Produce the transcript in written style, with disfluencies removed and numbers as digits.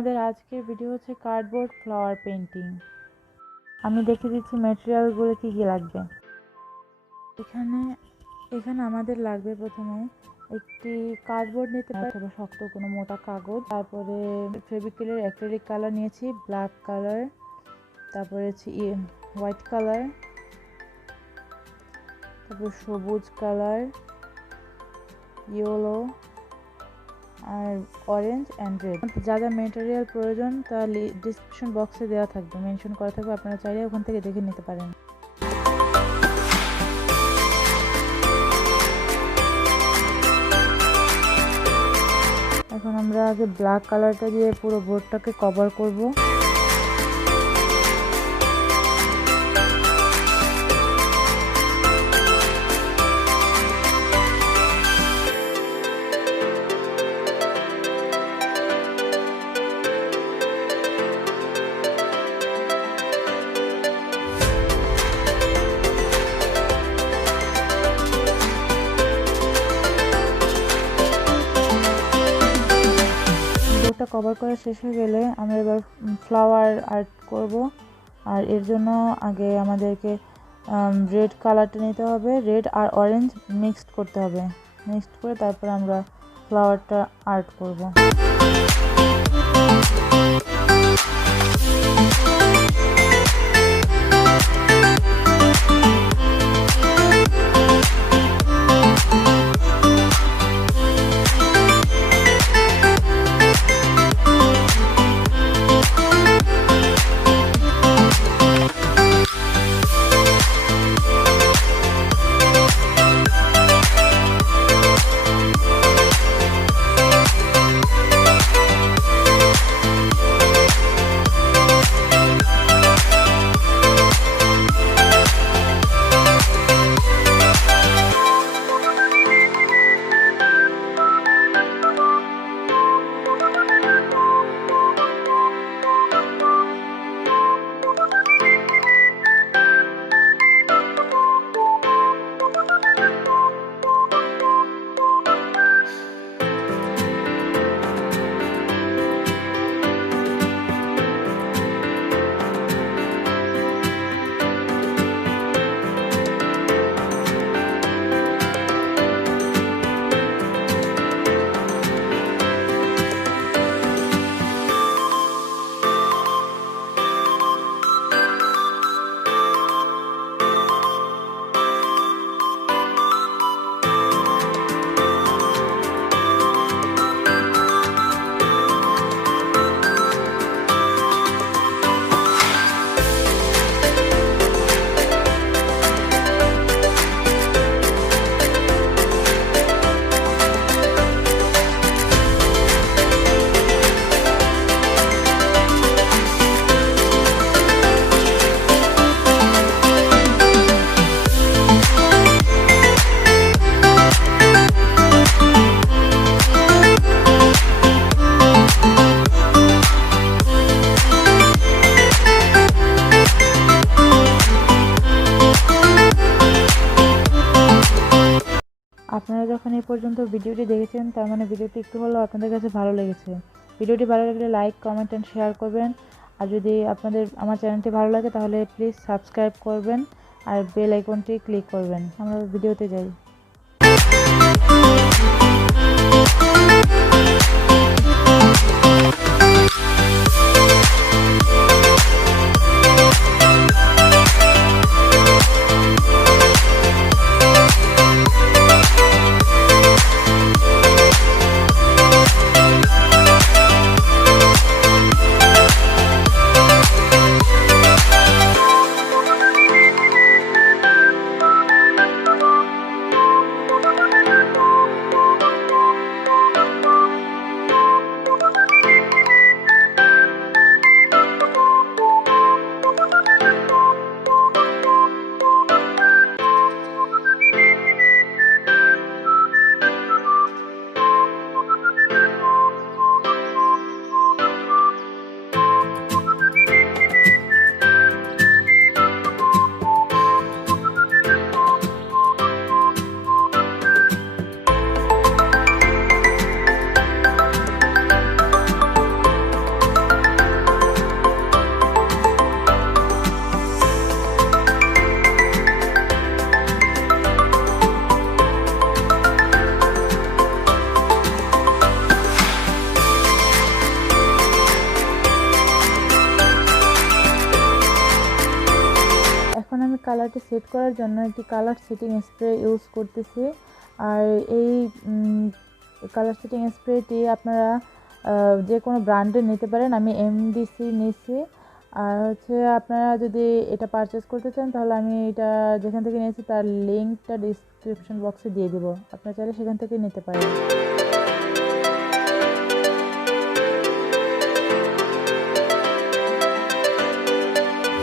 আমাদের আজকের ভিডিও হচ্ছে কার্ডবোর্ড ফ্লাওয়ার পেইন্টিং। আমি দেখে দিচ্ছি ম্যাটেরিয়ালগুলো কি কি লাগবে। এখানে আমাদের লাগবে প্রথমে একটি কার্ডবোর্ড নিতে পারে অথবা শক্ত কোনো মোটা কাগজ, তারপরে ফেভিক্রিলের অ্যাক্রিলিক কালার নিয়েছি, ব্ল্যাক কালার, তারপরে হচ্ছে হোয়াইট কালার, তারপর সবুজ কালার, ইয়েলো আর অরেঞ্জ অ্যান্ড রেড। যা যা মেটেরিয়াল প্রয়োজন তা ডিসক্রিপশন বক্সে দেওয়া থাকবে, মেনশন করা থাকবে, আপনারা চাইলে ওখান থেকে দেখে নিতে পারেন। এখন আমরা আগে ব্ল্যাক কালারটা দিয়ে পুরো বোর্ডটাকে কভার করব। কভার করা শেষ হয়ে গেলে আমরা এবার ফ্লাওয়ার আর্ট করব। আর এর জন্য আগে আমাদেরকে রেড কালারটা নিতে হবে, রেড আর অরেঞ্জ মিক্সড করতে হবে। মিক্সড করে তারপর আমরা ফ্লাওয়ারটা আর্ট করব। আপনারা যখন এই পর্যন্ত ভিডিওটি দেখেছেন তার মানে ভিডিওটি একটু হলেও আপনাদের কাছে ভালো লেগেছে। ভিডিওটি ভালো লাগলে লাইক, কমেন্ট অ্যান্ড শেয়ার করবেন। আর যদি আমার চ্যানেলটি ভালো লাগে তাহলে প্লিজ সাবস্ক্রাইব করবেন আর বেল আইকনটি ক্লিক করবেন। আমরা ভিডিওতে যাই। কালারটি সেট করার জন্য একটি কালার সেটিং স্প্রে ইউজ করতেছি। আর এই কালার সেটিং স্প্রেটি আপনারা যে কোনো ব্র্যান্ডের নিতে পারেন। আমি MDC নিয়েছি। আর হচ্ছে আপনারা যদি এটা পারচেস করতে চান তাহলে আমি এটা যেখান থেকে নিয়েছি তার লিঙ্কটা ডিসক্রিপশন বক্সে দিয়ে দেবো, আপনারা চাইলে সেখান থেকে নিতে পারেন।